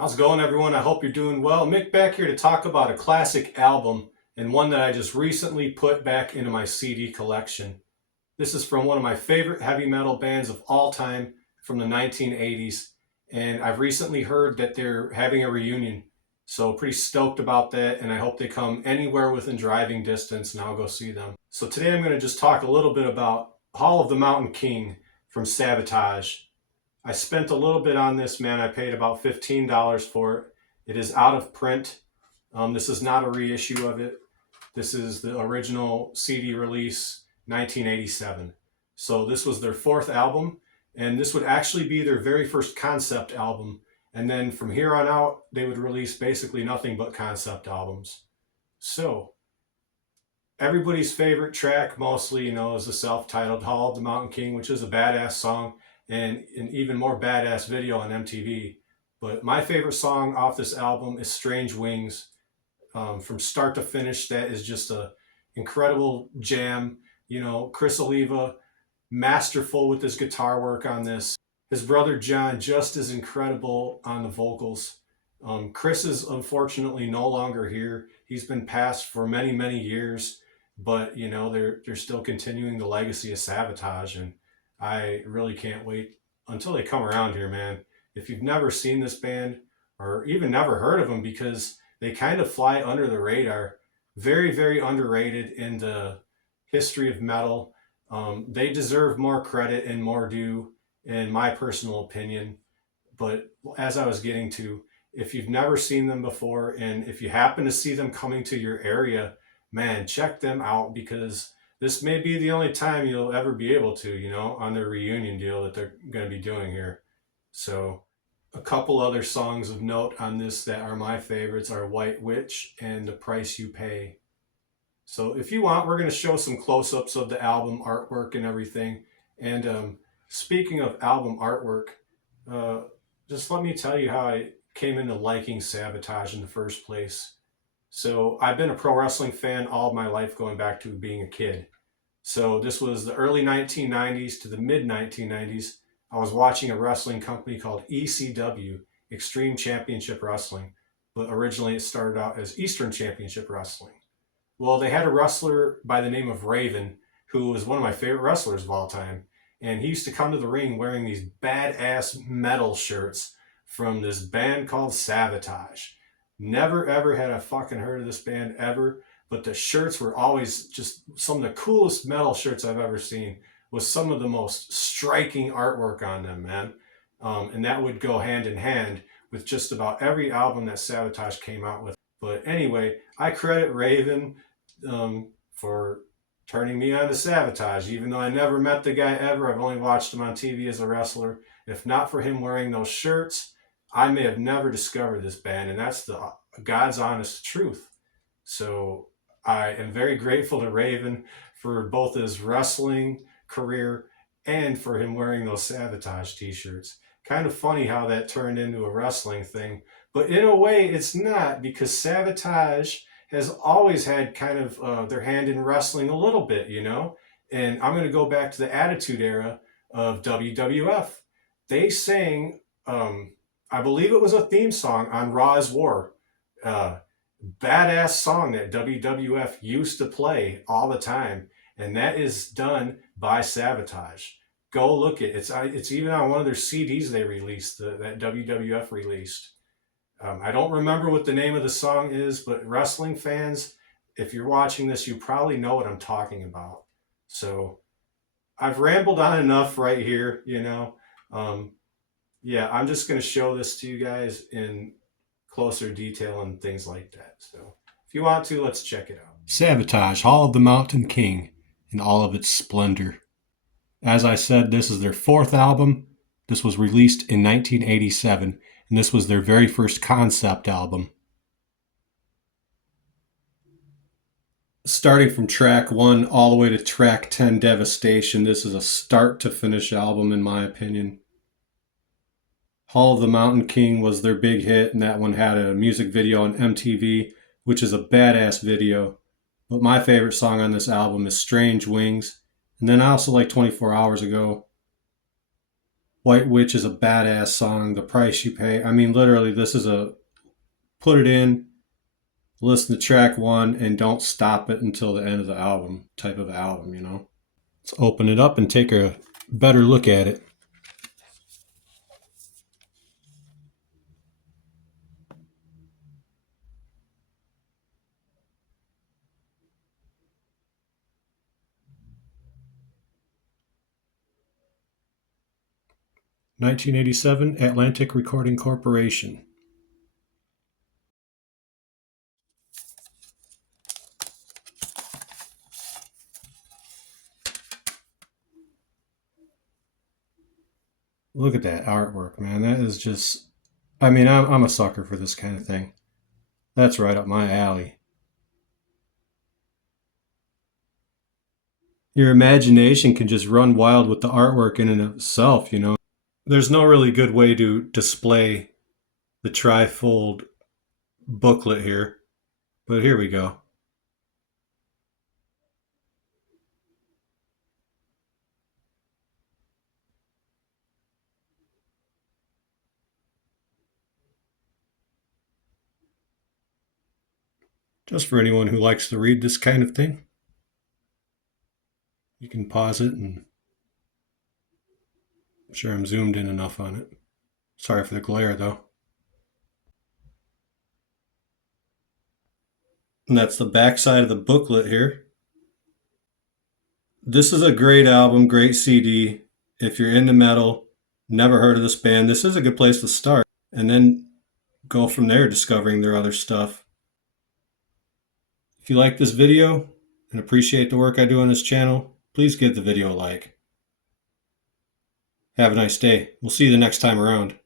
How's it going, everyone? I hope you're doing well. Mick back here to talk about a classic album and one that I just recently put back into my CD collection. This is from one of my favorite heavy metal bands of all time from the 1980s, and I've recently heard that they're having a reunion. So, pretty stoked about that, and I hope they come anywhere within driving distance and I'll go see them. So, today I'm going to just talk a little bit about Hall of the Mountain King from Savatage. I spent a little bit on this, man. I paid about $15 for it. It is out of print. This is not a reissue of it. This is the original CD release, 1987. So this was their fourth album, and this would actually be their very first concept album. And then from here on out, they would release basically nothing but concept albums. So everybody's favorite track, mostly, is the self-titled Hall of the Mountain King, which is a badass song and an even more badass video on MTV. But my favorite song off this album is Strange Wings. From start to finish, that is just a incredible jam. Chris Oliva, masterful with his guitar work on this. His brother John, just as incredible on the vocals. Chris is unfortunately no longer here. He's been passed for many, many years, but they're still continuing the legacy of Savatage, and I really can't wait until they come around here, man. If you've never seen this band or even never heard of them, because they kind of fly under the radar, very, very underrated in the history of metal. They deserve more credit and more due, in my personal opinion. But as I was getting to, if you've never seen them before, and if you happen to see them coming to your area, man, check them out, because this may be the only time you'll ever be able to, on their reunion deal that they're going to be doing here. So, a couple other songs of note on this that are my favorites are White Witch and The Price You Pay. So, if you want, we're going to show some close ups of the album artwork and everything. And speaking of album artwork, uh, just let me tell you how I came into liking Savatage in the first place. So I've been a pro wrestling fan all of my life, going back to being a kid. So this was the early 1990s to the mid 1990s. I was watching a wrestling company called ECW, Extreme Championship Wrestling, but originally it started out as Eastern Championship Wrestling. Well, they had a wrestler by the name of Raven, who was one of my favorite wrestlers of all time. And he used to come to the ring wearing these badass metal shirts from this band called Savatage. Never ever had I fucking heard of this band ever, but the shirts were always just some of the coolest metal shirts I've ever seen, with some of the most striking artwork on them, man. And that would go hand in hand with just about every album that Savatage came out with. But anyway, I credit Raven for turning me on to Savatage, even though I never met the guy ever. I've only watched him on TV as a wrestler. If not for him wearing those shirts, I may have never discovered this band, and that's the God's honest truth. So I am very grateful to Raven for both his wrestling career and for him wearing those Savatage t-shirts. Kind of funny how that turned into a wrestling thing, but in a way it's not, because Savatage has always had kind of their hand in wrestling a little bit, And I'm going to go back to the Attitude Era of WWF. They sang, I believe it was a theme song on Raw is War. Badass song that WWF used to play all the time, and that is done by Savatage. Go look it. It's even on one of their CDs they released, that WWF released. I don't remember what the name of the song is, but wrestling fans, if you're watching this, you probably know what I'm talking about. So I've rambled on enough right here, Yeah, I'm just going to show this to you guys in closer detail and things like that. So if you want to, let's check it out. Savatage, Hall of the Mountain King, in all of its splendor. As I said, this is their fourth album. This was released in 1987, and this was their very first concept album. Starting from track 1 all the way to track 10, Devastation, this is a start to finish album in my opinion. Hall of the Mountain King was their big hit, and that one had a music video on MTV, which is a badass video. But my favorite song on this album is Strange Wings, and then I also like 24 Hours Ago. White Witch is a badass song. The Price You Pay. I mean, literally, this is a put it in, listen to track one, and don't stop it until the end of the album type of album, you know? Let's open it up and take a better look at it. "1987 Atlantic Recording Corporation." Look at that artwork, man. That is just, I mean, I'm a sucker for this kind of thing. That's right up my alley. Your imagination can just run wild with the artwork in and of itself, you know. There's no really good way to display the trifold booklet here, but here we go. Just for anyone who likes to read this kind of thing, you can pause it, and I'm sure I'm zoomed in enough on it. Sorry for the glare, though. And that's the back side of the booklet here. This is a great album, great CD. If you're into metal, never heard of this band, this is a good place to start. And then go from there, discovering their other stuff. If you like this video and appreciate the work I do on this channel, please give the video a like. Have a nice day. We'll see you the next time around.